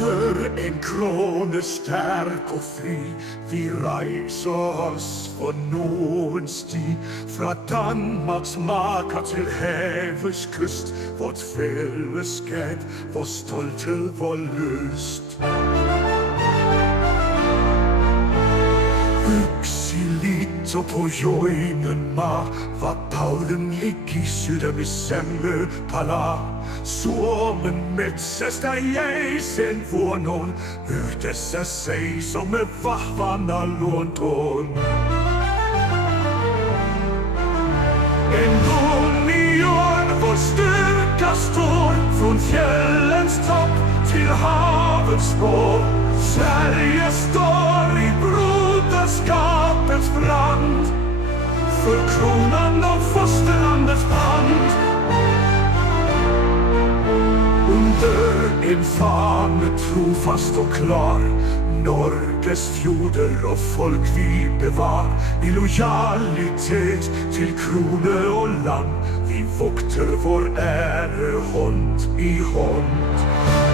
Under en krone sterk og fri, vi reiser oss for Nordens sti. Fra Danmarks marker til havets kyst, vårt fællesskab, vår stolthed, vår lyst. Og på Joinen mar var Paulen i gissel der besamme Palar. Sormen Metzes der jäsen vornon, hørtes af sig som med varvarna London. En union, hvor styrker står, från fjällens topp til havets spår. Sverige står i broderskapets brand, för kronan och fosterlandets band. Under en fane trofast og klar, Norges fjorder og folk vi bevar. I lojalitet til krone og land, vi vokter vår ære hånd i hånd.